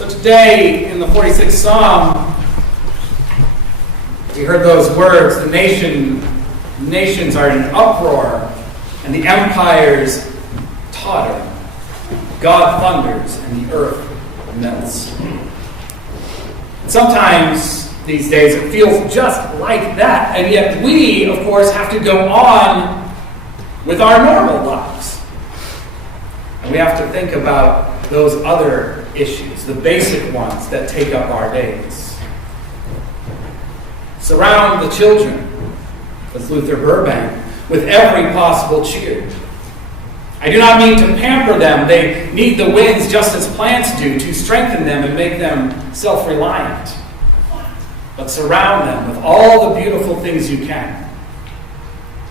So today, in the 46th Psalm, we heard those words, the nations are in uproar, and the empires totter. God thunders, and the earth melts. Sometimes, these days, it feels just like that, and yet we, of course, have to go on with our normal lives. And we have to think about those other issues, the basic ones that take up our days. Surround the children, as Luther Burbank, with every possible cheer. I do not mean to pamper them. They need the winds just as plants do, to strengthen them and make them self-reliant. But surround them with all the beautiful things you can.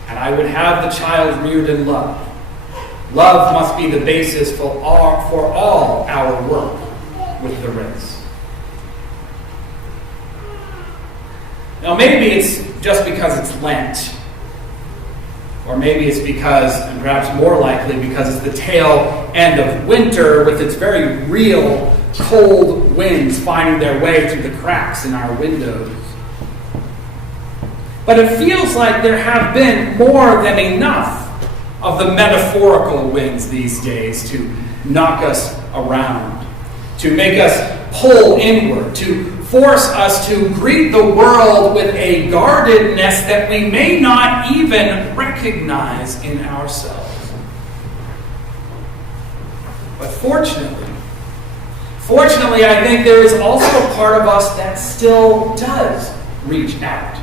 And I would have the child reared in love. Love must be the basis for all our work with the race. Now maybe it's just because it's Lent. Or maybe it's because, and perhaps more likely, because it's the tail end of winter with its very real cold winds finding their way through the cracks in our windows. But it feels like there have been more than enough of the metaphorical winds these days to knock us around, to make us pull inward, to force us to greet the world with a guardedness that we may not even recognize in ourselves. But fortunately, I think there is also a part of us that still does reach out.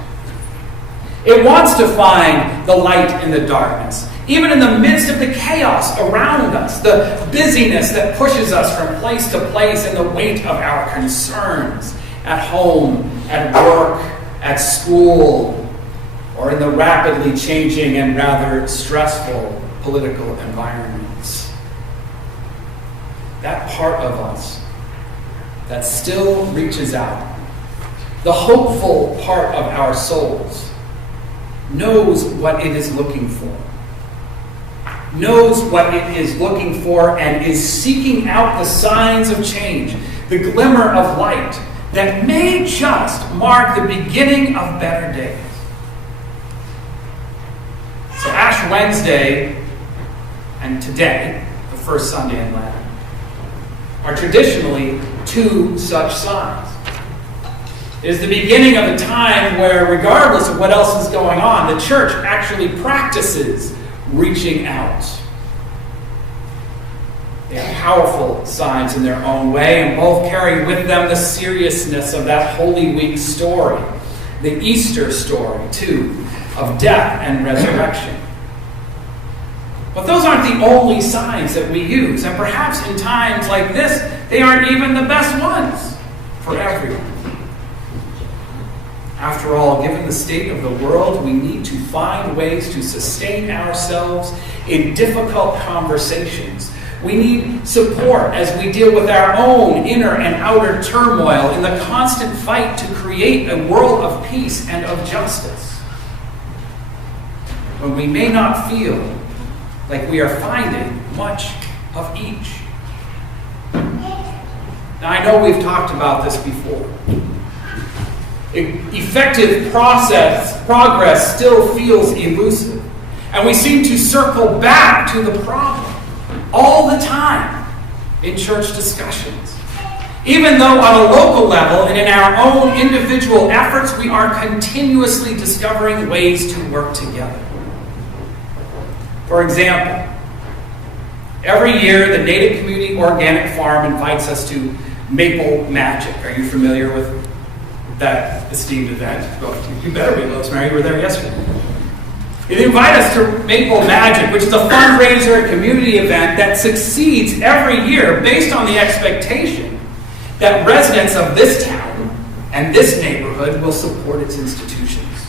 It wants to find the light in the darkness, even in the midst of the chaos around us, the busyness that pushes us from place to place, and the weight of our concerns at home, at work, at school, or in the rapidly changing and rather stressful political environments. That part of us that still reaches out, the hopeful part of our souls, knows what it is looking for. Knows what it is looking for and is seeking out the signs of change, the glimmer of light that may just mark the beginning of better days. So Ash Wednesday and today, the first Sunday in Lent, are traditionally two such signs. It is the beginning of a time where, regardless of what else is going on, the church actually practices reaching out. They are powerful signs in their own way, and both carry with them the seriousness of that Holy Week story, the Easter story, too, of death and resurrection. But those aren't the only signs that we use, and perhaps in times like this, they aren't even the best ones for everyone. After all, given the state of the world, we need to find ways to sustain ourselves in difficult conversations. We need support as we deal with our own inner and outer turmoil in the constant fight to create a world of peace and of justice. When we may not feel like we are finding much of each. Now, I know we've talked about this before. Effective progress still feels elusive. And we seem to circle back to the problem all the time in church discussions. Even though on a local level and in our own individual efforts, we are continuously discovering ways to work together. For example, every year the Native Community Organic Farm invites us to Maple Magic. Are you familiar with that esteemed event? Well, you better be, Rosemary. You were there yesterday. They invite us to Maple Magic, which is a fundraiser and community event that succeeds every year based on the expectation that residents of this town and this neighborhood will support its institutions.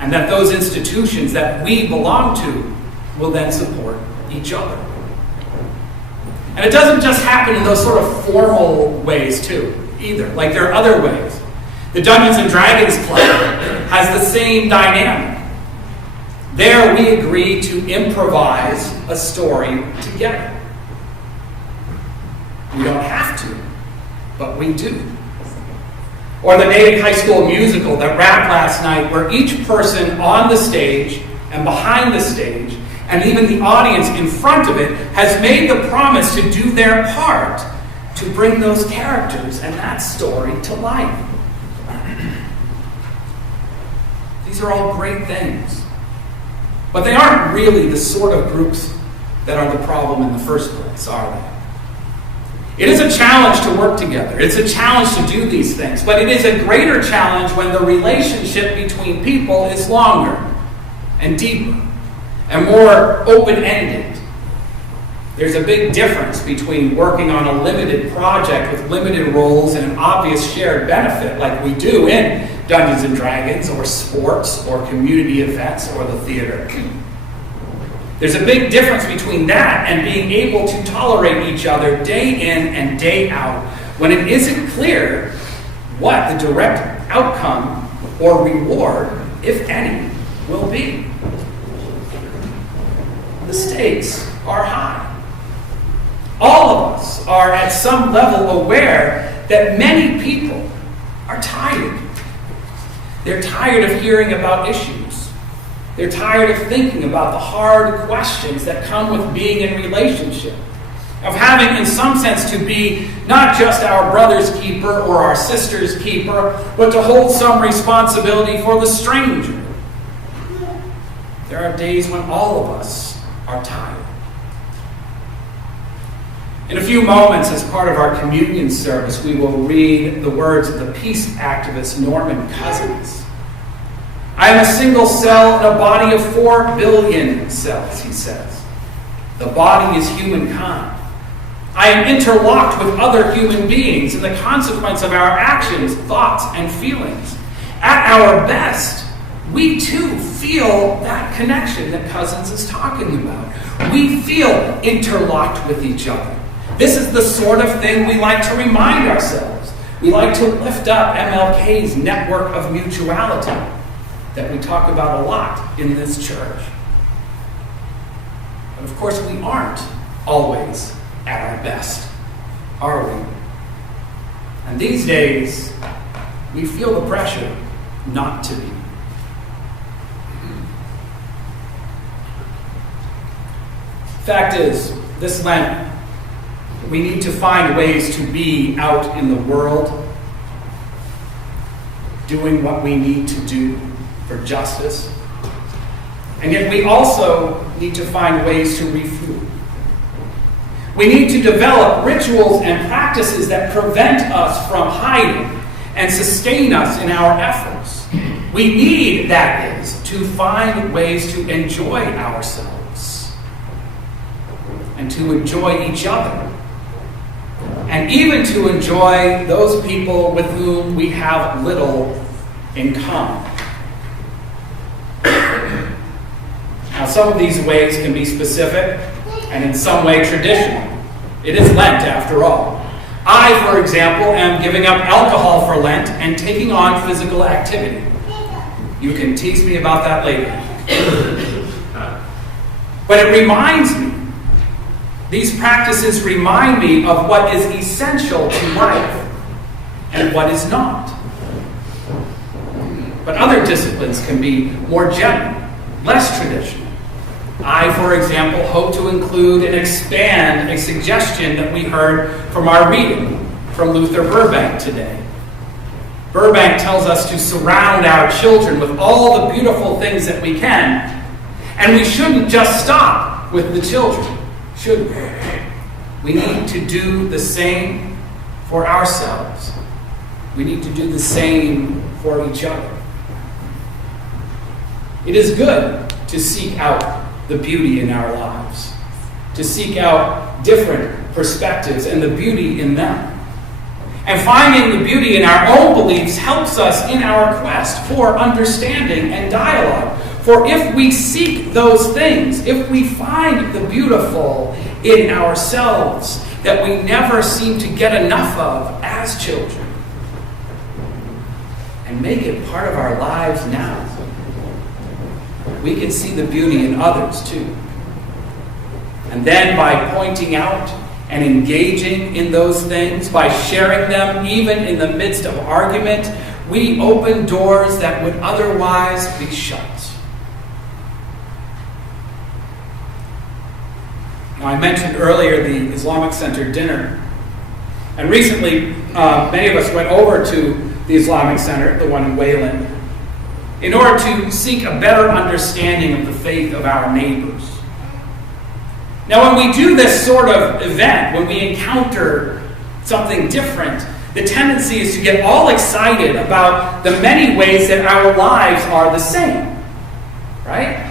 And that those institutions that we belong to will then support each other. And it doesn't just happen in those sort of formal ways, too, either. Like, there are other ways. The Dungeons and Dragons Club has the same dynamic. There we agree to improvise a story together. We don't have to, but we do. Or the Natick High School musical that wrapped last night, where each person on the stage and behind the stage, and even the audience in front of it, has made the promise to do their part to bring those characters and that story to life. These are all great things. But they aren't really the sort of groups that are the problem in the first place, are they? It is a challenge to work together. It's a challenge to do these things. But it is a greater challenge when the relationship between people is longer and deeper and more open-ended. There's a big difference between working on a limited project with limited roles and an obvious shared benefit like we do in Dungeons and Dragons or sports or community events or the theater. There's a big difference between that and being able to tolerate each other day in and day out when it isn't clear what the direct outcome or reward, if any, will be. The stakes are high. All of us are at some level aware that many people are tired. They're tired of hearing about issues. They're tired of thinking about the hard questions that come with being in relationship. Of having, in some sense, to be not just our brother's keeper or our sister's keeper, but to hold some responsibility for the stranger. There are days when all of us are tired. In a few moments, as part of our communion service, we will read the words of the peace activist Norman Cousins. I am a single cell in a body of 4 billion cells, he says. The body is humankind. I am interlocked with other human beings in the consequence of our actions, thoughts, and feelings. At our best, we too feel that connection that Cousins is talking about. We feel interlocked with each other. This is the sort of thing we like to remind ourselves. We like to lift up MLK's network of mutuality that we talk about a lot in this church. But of course, we aren't always at our best, are we? And these days, we feel the pressure not to be. Fact is, this Lent, we need to find ways to be out in the world, doing what we need to do for justice. And yet we also need to find ways to refuel. We need to develop rituals and practices that prevent us from hiding and sustain us in our efforts. We need, that is, to find ways to enjoy ourselves and to enjoy each other. And even to enjoy those people with whom we have little in common. Now, some of these ways can be specific and in some way traditional. It is Lent, after all. I, for example, am giving up alcohol for Lent and taking on physical activity. You can tease me about that later. But it reminds me, these practices remind me of what is essential to life and what is not. But other disciplines can be more general, less traditional. I, for example, hope to include and expand a suggestion that we heard from our reading from Luther Burbank today. Burbank tells us to surround our children with all the beautiful things that we can, and we shouldn't just stop with the children, should we? We need to do the same for ourselves. We need to do the same for each other. It is good to seek out the beauty in our lives, to seek out different perspectives and the beauty in them. And finding the beauty in our own beliefs helps us in our quest for understanding and dialogue. For if we seek those things, if we find the beautiful in ourselves that we never seem to get enough of as children, and make it part of our lives now, we can see the beauty in others too. And then by pointing out and engaging in those things, by sharing them even in the midst of argument, we open doors that would otherwise be shut. Now, I mentioned earlier the Islamic Center dinner. And recently, many of us went over to the Islamic Center, the one in Wayland, in order to seek a better understanding of the faith of our neighbors. Now, when we do this sort of event, when we encounter something different, the tendency is to get all excited about the many ways that our lives are the same. Right?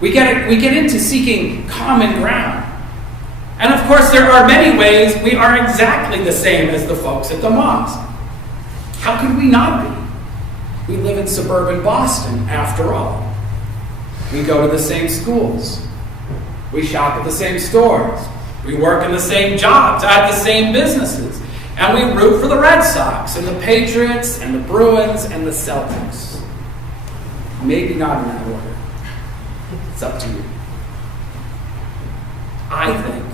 We get into seeking common ground. And of course, there are many ways we are exactly the same as the folks at the mosque. How could we not be? We live in suburban Boston, after all. We go to the same schools. We shop at the same stores. We work in the same jobs, at the same businesses. And we root for the Red Sox, and the Patriots, and the Bruins, and the Celtics. Maybe not in that order. It's up to you. I think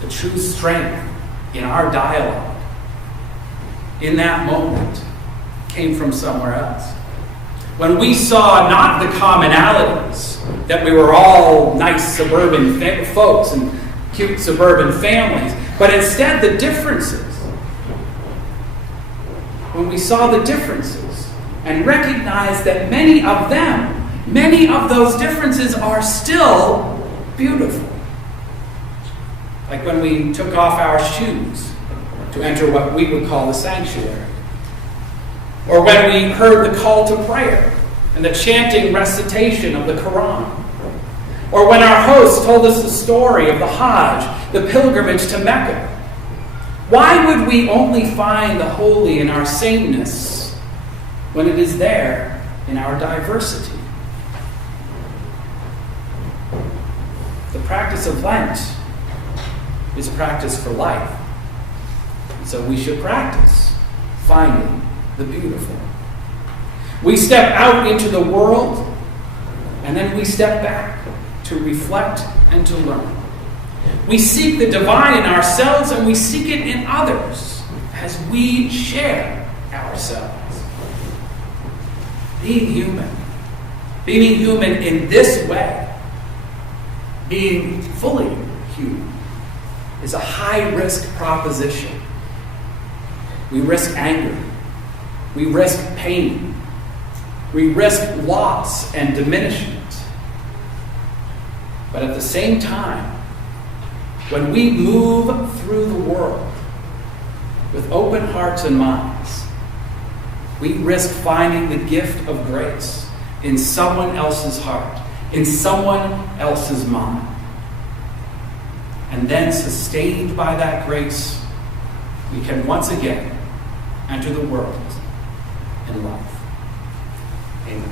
the true strength in our dialogue, in that moment, came from somewhere else. When we saw not the commonalities, that we were all nice suburban folks and cute suburban families, but instead the differences. When we saw the differences and recognized that many of those differences are still beautiful. Like when we took off our shoes to enter what we would call the sanctuary. Or when we heard the call to prayer and the chanting recitation of the Quran. Or when our host told us the story of the Hajj, the pilgrimage to Mecca. Why would we only find the holy in our sameness when it is there in our diversity? The practice of Lent is practice for life. So we should practice finding the beautiful. We step out into the world, and then we step back to reflect and to learn. We seek the divine in ourselves, and we seek it in others as we share ourselves. Being human in this way, being fully human, is a high-risk proposition. We risk anger. We risk pain. We risk loss and diminishment. But at the same time, when we move through the world with open hearts and minds, we risk finding the gift of grace in someone else's heart, in someone else's mind. And then, sustained by that grace, we can once again enter the world in life. Amen.